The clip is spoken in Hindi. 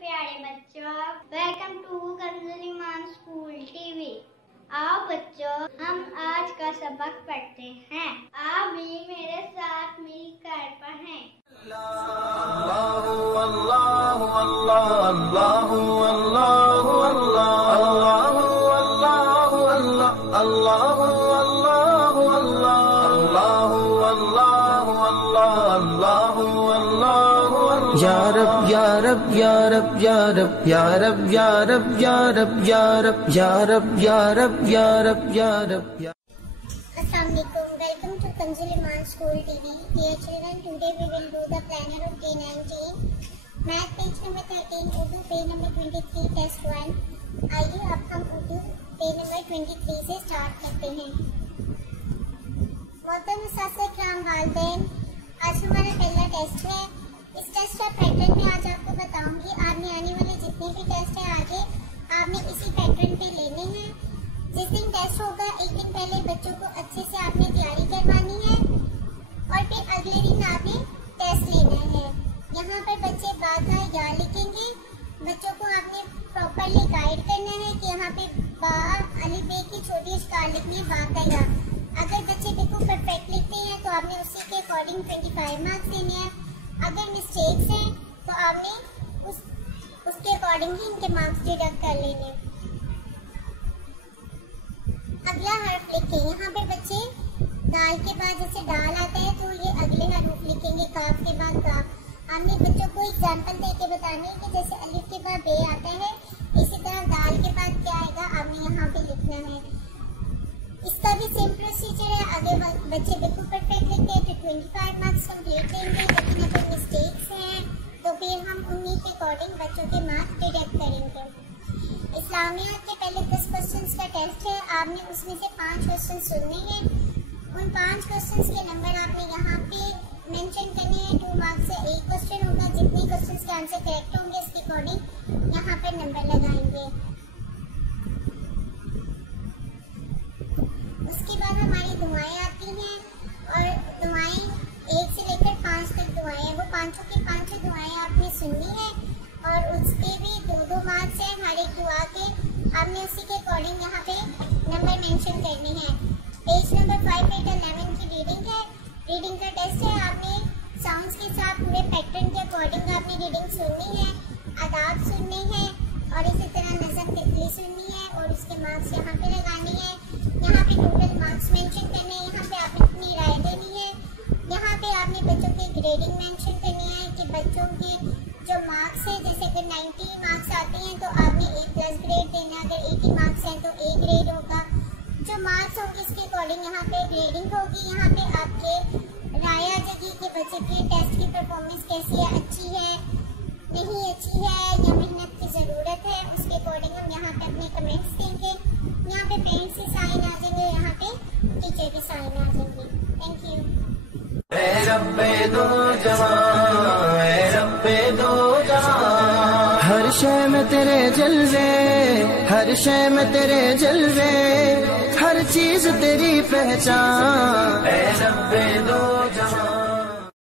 प्यारे बच्चों, welcome to Kanzul Iman school TV. आओ बच्चों, हम आज का सबक पढ़ते हैं। आप भी मेरे साथ मिलकर पढ़ें। अल्लाहु अल्लाहु अल्लाह अल्लाहु अल्लाहु अल्लाह अल्लाहु अल्लाहु अल्लाह अल्लाहु अल्लाहु अल्लाहु अल्लाहु अल्लाहु अल्लाहु या रब या रब या रब या रब या रब या रब या रब या रब या रब या रब या रब या रब या Assalamu alaikum. Welcome to Kanzul Iman School TV. Dear children, today we will do the planner of day 19. Math page number 13, Urdu page number 23, test 1. आइए अब हम उर्दू पेज नंबर 23 से स्टार्ट करते हैं। मोहतरम साथ-ए-किराम वालिदैन, आज हमारा पहला टेस्ट है। इस टेस्ट का पैटर्न मैं आज आपको बताऊंगी। आपने आने वाले जितने भी टेस्ट है आगे आपने इसी पैटर्न पे लेने हैं। जिस दिन टेस्ट होगा एक दिन पहले बच्चों को अच्छे से आपने तैयारी करवानी है और फिर अगले दिन आपने टेस्ट लेना है। यहाँ पर बच्चे बा का या लिखेंगे। बच्चों को आपने प्रॉपरली गाइड करना है कि यहाँ पे बा अली बे की छोटी स्टार लिखनी है, बा का या। अगर बच्चे बिल्कुल परफेक्ट लिखते हैं तो आपने उसी के अकॉर्डिंग 25 मार्क्स देने हैं। अगर मिस्टेक्स हैं तो आपने उसके अकॉर्डिंग ही इनके मार्क्स डिडक्ट कर लेने। अगला हर्फ लिखें। यहाँ पे बच्चे दाल के बाद जैसे दाल आता है तो ये अगले हर्फ लिखेंगे, काफ के बाद का। आपने बच्चों को एग्जांपल दे के बतानी है कि जैसे अलिफ के बाद बे आता है इसी तरह दाल के बाद क्या आएगा आपने यहाँ पे लिखना है। इसका भी सेम प्रोसीजर है। अगर बच्चे बिल्कुल परफेक्ट लिखते हैं तो 25 मार्क्स कंप्लीट देंगे, लेकिन अगर मिस्टेक्स हैं तो फिर हम उन्हीं के अकॉर्डिंग बच्चों के मार्क्स डिडक्ट करेंगे। इस्लामियात के पहले 10 क्वेश्चंस का टेस्ट है। आपने उसमें से 5 क्वेश्चन सुनने हैं। उन 5 क्वेश्चंस के नंबर आपने यहाँ पे मेंशन करने हैं। 2 मार्क्स से एक क्वेश्चन होगा। जितने क्वेश्चंस के आंसर करेक्ट होंगे उसके अकॉर्डिंग यहाँ पर नंबर लगाएंगे। उसके बाद हमारी दुआएं आती हैं और दुआएं 1 से लेकर 5 तक दुआएं हैं। वो पांचों की पांचों दुआएं आपने सुननी है और उसके भी 2-2 मार्क्स है हर एक दुआ के। आपने उसी के अकॉर्डिंग यहाँ पे नंबर मेंशन करने हैं। पेज नंबर 5 पे 11 की रीडिंग है। रीडिंग का टेस्ट है। आपने साउंड्स के साथ पूरे पैटर्न के अकॉर्डिंग आपने रीडिंग सुननी है, आदाब सुनने हैं और इसी तरह नज़म तितली सुननी है और उसके मार्क्स यहाँ पे लगाने हैं। यहाँ पे टोटल मार्क्स मेंशन करने हैं। यहाँ पे आपने अपनी राय देनी है। यहाँ पे आपने बच्चों की ग्रेडिंग मेंशन करनी है कि बच्चों के जो मार्क्स है, जैसे अगर 90 मार्क्स आते हैं तो आपने A+ ग्रेड देना। अगर 80 मार्क्स हैं तो A ग्रेड होगा। जो मार्क्स होंगे इसके अकॉर्डिंग यहाँ पे ग्रेडिंग होगी। यहाँ पे आपके राय आ जाएगी कि बच्चे की टेस्ट की परफॉर्मेंस कैसी है, अच्छी है, नहीं अच्छी है या मेहनत की ज़रूरत है। उसके अकॉर्डिंग हम यहाँ पे अपने कमेंट्स देंगे। यहाँ पे पेरेंट्स के साइन आ जाएंगे, यहाँ पे टीचर के साइन आ जाएंगे। Thank you. ऐ रब्बे दो जहां, ऐ रब्बे दो जहां, हर शय में तेरे जलवे, हर शय में तेरे जलवे, हर चीज तेरी पहचान। ऐ रब्बे दो जहां।